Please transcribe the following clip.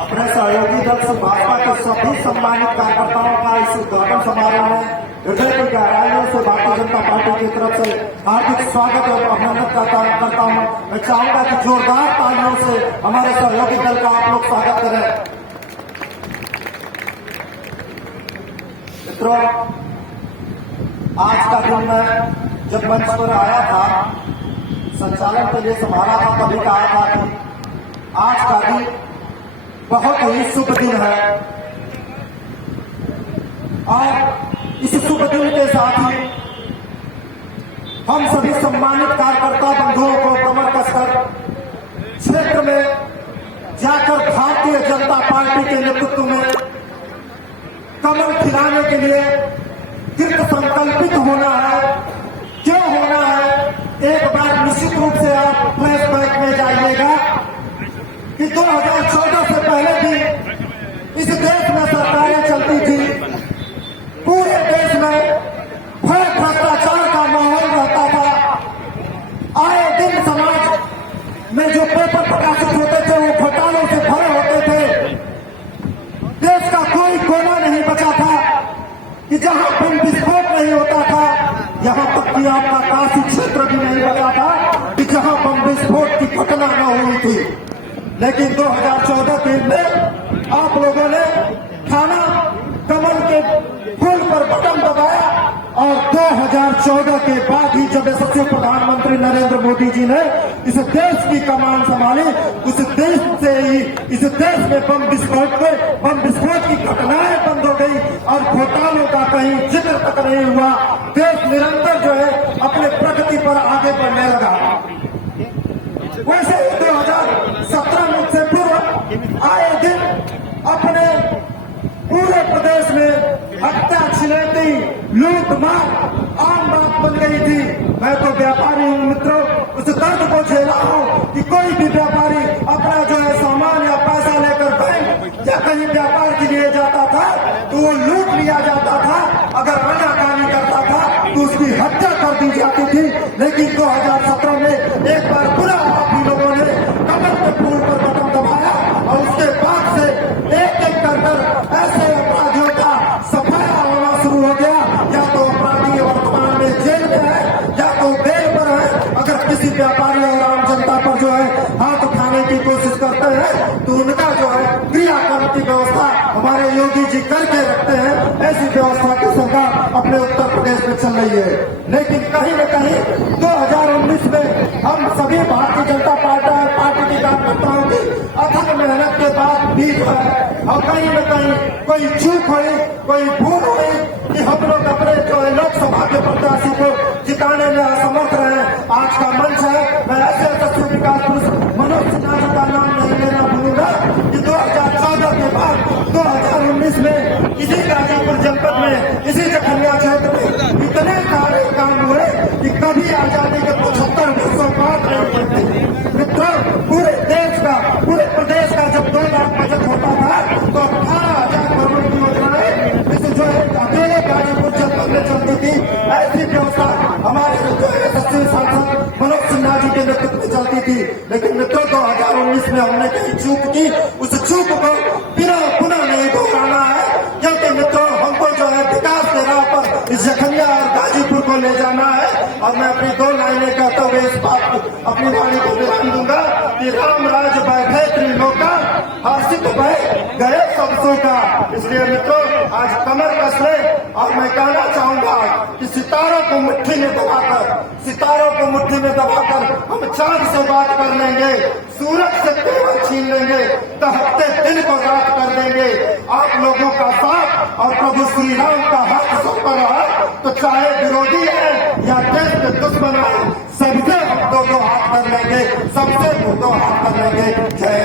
अपने सहयोगी दल से भाजपा के सभी सम्मानित कार्यकर्ताओं का इस उद्घाटन समारोह में हृदय की गहराइयों से भारतीय जनता पार्टी की तरफ से हार्दिक स्वागत और अभिनंदन करता हूं। मैं चाहूंगा कि जोरदार तालियों से हमारे सहयोगी दल का आप लोग स्वागत करें। मित्रों, आज का दिन मैं जब मंच पर आया था, संचालन के लिए संभाला था, तभी कहा था कि आज का दिन बहुत ही शुभ दिन है और इस शुभ दिन के साथ ही हम सभी सम्मानित कार्यकर्ता बंधुओं को कमर कसकर क्षेत्र में जाकर भारतीय जनता पार्टी के नेतृत्व में कमल खिलाने के लिए कृत संकल्पित होना है। क्यों होना है, एक बार निश्चित रूप से आप फ्लैशबैक में जाइएगा कि 2014 से पहले भी इस देश में सरकारें चलती थी। पूरे देश में भय भ्रष्टाचार का माहौल रहता था। आए दिन समाज में जो पेपर प्रकाशित होते थे वो घोटालों से भरे होते थे। देश का कोई कोना नहीं बचा था कि जहां बम विस्फोट नहीं होता था। यहां तक कि आपका काशी क्षेत्र भी नहीं बचा था कि जहां बम विस्फोट की घटना न हुई थी। लेकिन 2014 में आप लोगों ने थाना कमल के फूल पर बटन दबाया और 2014 के बाद ही जब यशस्वी प्रधानमंत्री नरेंद्र मोदी जी ने इस देश की कमान संभाली, उस देश से ही इस देश में बम विस्फोट की घटनाएं बंद हो गई और घोटालों का कहीं जिक्र तक नहीं हुआ। देश निरंतर जो है अपने प्रगति पर आगे बढ़ने लगा। वैसे ही 2017 से पूर्व आए दिन अपने पूरे प्रदेश में हत्या, छिनैती, लूट मार आम बात बन गई थी। मैं तो व्यापारी हूं मित्रों, उस दर्द को झेला हूं कि कोई भी व्यापारी अपना जो है सामान या पैसा लेकर बैंक या कहीं व्यापार के लिए जाता था तो वो लूट लिया जाता था। अगर आनाकानी करता था तो उसकी हत्या कर दी जाती थी। लेकिन 2017 में एक बार पूरा आप ही लोगों ने कमल के फूल पर बटन दबाया और उसके बाद से एक एक कर ऐसे अपराधियों का सफाया होना शुरू हो गया। या तो अपराधी वर्तमान में जेल में है या तो बेल पर है। अगर किसी व्यापारी और आम जनता पर जो है हाथ उठाने की कोशिश करते हैं तो उनका जो है क्रियाक्रम की व्यवस्था हमारे योगी जी करके रखते हैं। ऐसी व्यवस्था की सरकार अपने उत्तर प्रदेश में चल रही है। लेकिन कहीं न कहीं 2019 में हम सभी भारतीय जनता पार्टी के कार्यकर्ताओं की अथक मेहनत के बाद भी जो है और कहीं न कहीं कोई चूक हुई, कोई भूल हुई कि हम लोग अपने जो है लोकसभा के प्रत्याशी को जिताने में असमर्थ रहे। आज का मंच है, मैं ऐसे यशस्वी विकास पुरुष मनोज सिन्हा जी का नाम नहीं लेना भूलूंगा कि 2014 के बाद 2019 में इसी गाजीपुर जनपद में, इसी जखनिया क्षेत्र में इतने सारे काम हुए कि कभी आजादी के 75 वर्षों बाद नहीं बनते। मित्रों, पूरे देश का, पूरे प्रदेश का जब 2 लाख बजट होता था तो 18,000 करोड़ की योजनाएं इस जो है अकेले गाजीपुर जनपद में चलती थी। ऐसी व्यवस्था हमारे जो है यशस्वी सांसद मनोज सिन्हा जी के नेतृत्व में चलती थी। लेकिन मित्रों, 2019 में हमने कहीं चूक की, उस चूक को पुनः नहीं दोहराना है। क्योंकि मित्रों, हमको जो है विकास के राह पर इस जखनिया और गाजीपुर को ले जाना है। और मैं अपनी 2 लाइनें कहता हुए इस बात अपनी वाणी को विराम दूंगा कि राम राज बैठे त्रिलोका, हर्षित भय गए सबसों का। इसलिए मित्रों, आज कमर कस ले और मैं कहना चाहूंगा कि सितारों को मुट्ठी में दबाकर हम चांद से बात कर लेंगे, सूरज से तेवर छीन लेंगे, दहकते दिन को रात कर देंगे। आप लोगों का साथ और प्रभु श्री राम का हाथ सब पर है तो चाहे विरोधी है या देश के दुश्मन है, सबसे हम 2 हाथ कर लेंगे, सबसे 2 हाथ कर लेंगे। जय